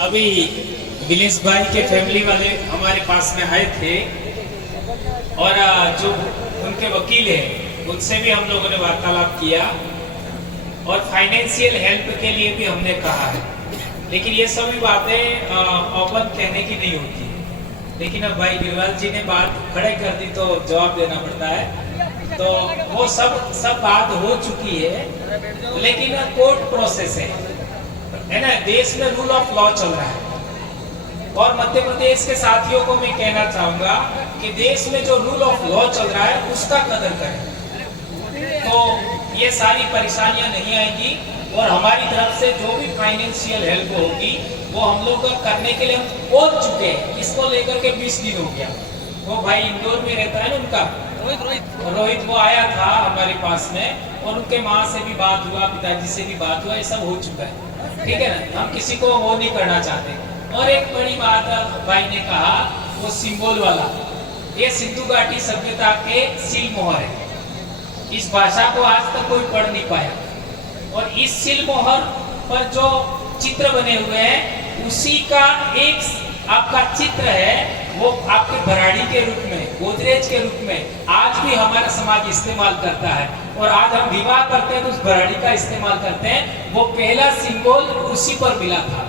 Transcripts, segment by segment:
अभी विलेश भाई के फैमिली वाले हमारे पास में आए थे और जो उनके वकील हैं उनसे भी हम लोगों ने वार्तालाप किया और फाइनेंशियल हेल्प के लिए भी हमने कहा है, लेकिन ये सभी बातें ओपन कहने की नहीं होती। लेकिन अब भाई गिरवाल जी ने बात खड़े कर दी तो जवाब देना पड़ता है। तो वो सब बात हो चुकी है, लेकिन कोर्ट प्रोसेस है ना। देश में रूल ऑफ लॉ चल रहा है और मध्य प्रदेश के साथियों को मैं कहना चाहूंगा कि देश में जो रूल ऑफ लॉ चल रहा है उसका कदर करें तो ये सारी परेशानियां नहीं आएंगी। और हमारी तरफ से जो भी फाइनेंशियल हेल्प होगी वो हम लोग करने के लिए हम पहुंच चुके हैं। इसको लेकर के 20 दिन हो गया। वो भाई इंदौर में रहता है ना, उनका रोहित वो आया था हमारे पास में और उनके माँ से भी बात हुआ, पिताजी से भी बात हुआ, ये सब हो चुका है। ठीक है ना, हम किसी को वो नहीं करना चाहते। और एक बड़ी बात भाई ने कहा वो सिंबल वाला, ये सिंधु घाटी सभ्यता के सील मोहर है। इस भाषा को आज तक कोई पढ़ नहीं पाया और इस सील मोहर पर जो चित्र बने हुए हैं उसी का एक आपका चित्र है। वो आपके भराड़ी के रूप में, गोदरेज के रूप में आज भी हमारा समाज इस्तेमाल करता है और आज हम विवाह करते हैं तो उस भराड़ी का इस्तेमाल करते हैं। वो पहला सिंबल उसी पर मिला था।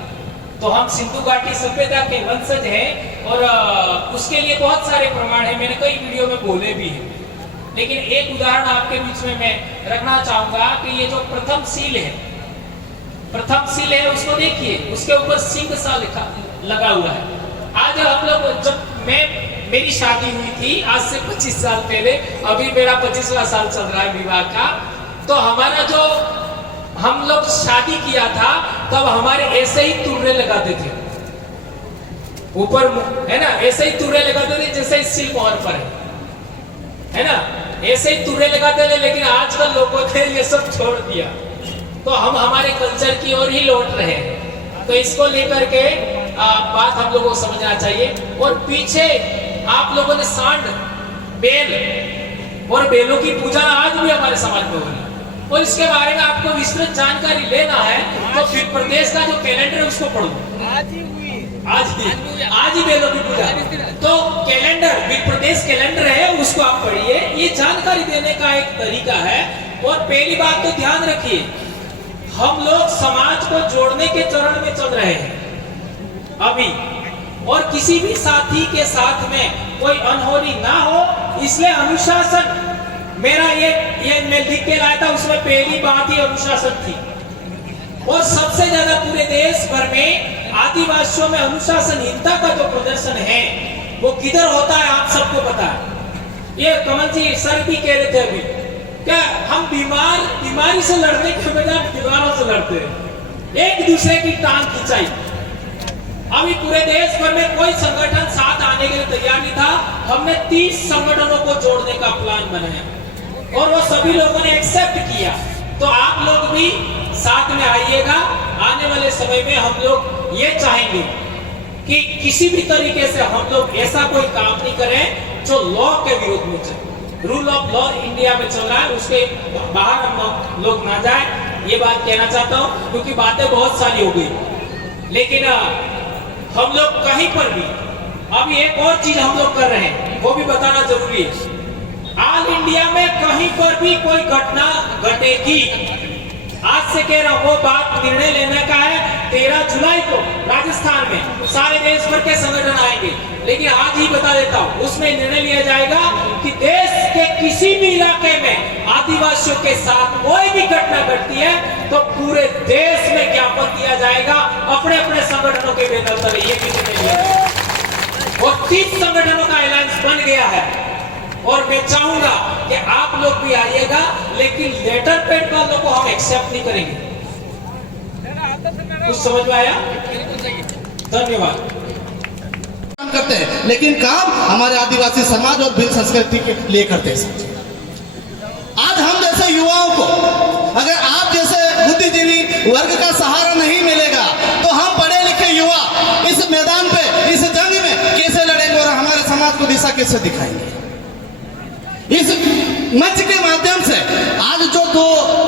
तो हम सिंधु घाटी सभ्यता के वंशज हैं और उसके लिए बहुत सारे प्रमाण हैं, मैंने कई वीडियो में बोले भी हैं। लेकिन एक उदाहरण आपके बीच में मैं रखना चाहूंगा कि ये जो प्रथम सील है उसको देखिए, उसके ऊपर सिंह सा लगा हुआ है। आज हम लोग जब मेरी शादी हुई थी आज से 25 साल पहले, अभी मेरा 25वां साल चल रहा है विवाह का, तो हमारा जो हम लोग शादी किया था तब हमारे ऐसे ही तुर्रे लगाते थे ऊपर, है ना, ऐसे ही तुर्रे लगाते थे जैसे इस सिल मोहर पर है ना, ऐसे ही तुर्रे लगाते थे। लेकिन आजकल लोगों ने ये सब छोड़ दिया, तो हम हमारे कल्चर की ओर ही लौट रहे हैं। तो इसको लेकर के बात हम लोगों को समझना चाहिए। और पीछे आप लोगों ने सांड, बेल और बेलों की पूजा आज भी हमारे समाज में हो रही है और इसके बारे में आपको विस्तृत जानकारी लेना है तो फिर प्रदेश का जो कैलेंडर है उसको पढ़ो। आज ही बेलों की पूजा, तो कैलेंडर प्रदेश कैलेंडर है उसको आप पढ़िए। ये जानकारी देने का एक तरीका है। और पहली बात तो ध्यान रखिए, हम लोग समाज को जोड़ने के चरण में चल रहे हैं अभी, और किसी भी साथी के साथ में कोई अनहोनी ना हो, इसलिए अनुशासन, मेरा ये मैं लिख के लाया था, उसमें पहली बात ही अनुशासन थी। और सबसे ज्यादा पूरे देश भर में आदिवासियों में अनुशासनहीनता का जो प्रदर्शन है वो किधर होता है आप सबको पता है। ये कमल जी सर भी कह रहे थे अभी, क्या हम बीमारी से लड़ने के बजाय दीवारों से लड़ते हैं, एक दूसरे की टांग खिंचाई। अभी पूरे देश भर में कोई संगठन साथ आने के लिए तैयार नहीं था। हमने 30 संगठनों को जोड़ने का प्लान बनाया और वो सभी लोगों ने एक्सेप्ट किया। तो आप लोग भी साथ में आइएगा। आने वाले समय में हम लोग ये चाहेंगे कि किसी भी तरीके से हम लोग ऐसा कोई काम नहीं करें जो लॉ के विरुद्ध में चले। रूल ऑफ लॉ इंडिया में चल रहा है, उसके बाहर हम लोग ना जाए, ये बात कहना चाहता हूँ। क्योंकि बातें बहुत सारी हो गई, लेकिन हम लोग कहीं पर भी अभी एक और चीज हम लोग कर रहे हैं वो भी बताना जरूरी है। ऑल इंडिया में कहीं पर भी कोई घटना घटेगी, आज से कह रहा हूं, वो बात निर्णय लेने का है 13 जुलाई को राजस्थान में सारे देश भर के संगठन आएंगे। लेकिन आज ही बता देता हूं, उसमें निर्णय लिया जाएगा कि देश के किसी भी इलाके में आदिवासियों के साथ कोई भी घटना घटती है तो पूरे देश में ज्ञापन दिया जाएगा अपने अपने संगठनों के बैनर तले। ये किसी ने लिया और 30 संगठनों का अलायंस बन गया है और मैं चाहूंगा कि आप लोग भी आइएगा, लेकिन लेटर पैड वालों को हम एक्सेप्ट नहीं करेंगे। कुछ समझ में आया? धन्यवाद। काम करते हैं लेकिन काम हमारे आदिवासी समाज और भिन्न संस्कृति के लिए करते हैं। आज हम जैसे युवाओं को अगर आप जैसे बुद्धिजीवी वर्ग का सहारा नहीं मिलेगा तो हम पढ़े लिखे युवा इस मैदान पे, इस जंग में कैसे लड़ेंगे और हमारे समाज को दिशा कैसे दिखाएंगे। इस मंच के माध्यम से आज जो दो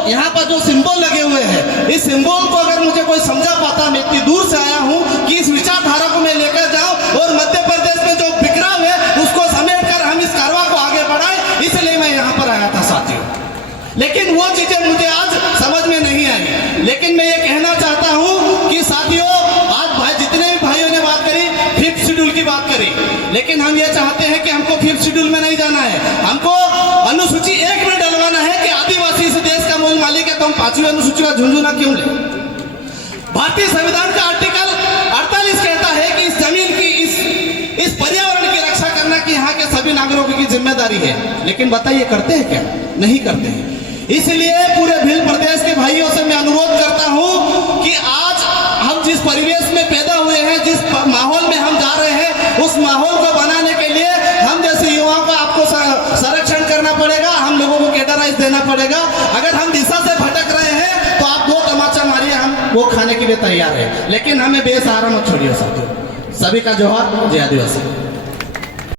यहाँ पर जो सिंबल लगे हुए हैं, इस सिंबल को अगर मुझे कोई समझा पाता, मैं इतनी दूर से आया हूँ कि इस विचारधारा को मैं लेकर जाऊँ और मध्य प्रदेश में जो बिखराव है उसको समेट कर हम इस कारवा को आगे बढ़ाएं, इसलिए मैं यहाँ पर आया था साथियों। लेकिन वो चीजें मुझे आज समझ में नहीं आई। लेकिन मैं ये कहना चाहता हूँ कि साथियों, आज भाई जितने भी भाइयों ने बात करी, 5th शेड्यूल की बात करी, लेकिन हम ये चाहते हैं कि हमको 5th शेड्यूल में नहीं जाना है। हमको अनुसूची 1 में डलवाना है कि आदिवासी इस देश का मूल मालिक है, तो हम 5वीं अनुसूची का झुंझुना क्यों ले? भारतीय संविधान का आर्टिकल 48 कहता है कि इस जमीन की, इस पर्यावरण की रक्षा करना कि यहाँ के सभी नागरिकों की जिम्मेदारी है। लेकिन बताइए करते हैं क्या? नहीं करते हैं। इसलिए पूरे भील प्रदेश के भाइयों से मैं अनुरोध करता हूं कि आज हम जिस परिवेश में पैदा हुए हैं, जिस माहौल में हम जा रहे हैं, उस माहौल को बनाने के लिए हम जैसे युवाओं का आपको संरक्षण करना पड़ेगा, हम लोगों को कैडराइज देना पड़ेगा। अगर हम दिशा से भटक रहे हैं तो आप 2 तमाचा मारिए, हम वो खाने के लिए तैयार है, लेकिन हमें बेसहारा मत छोड़िए साथियों। सभी का जोहार, जय आदिवासी।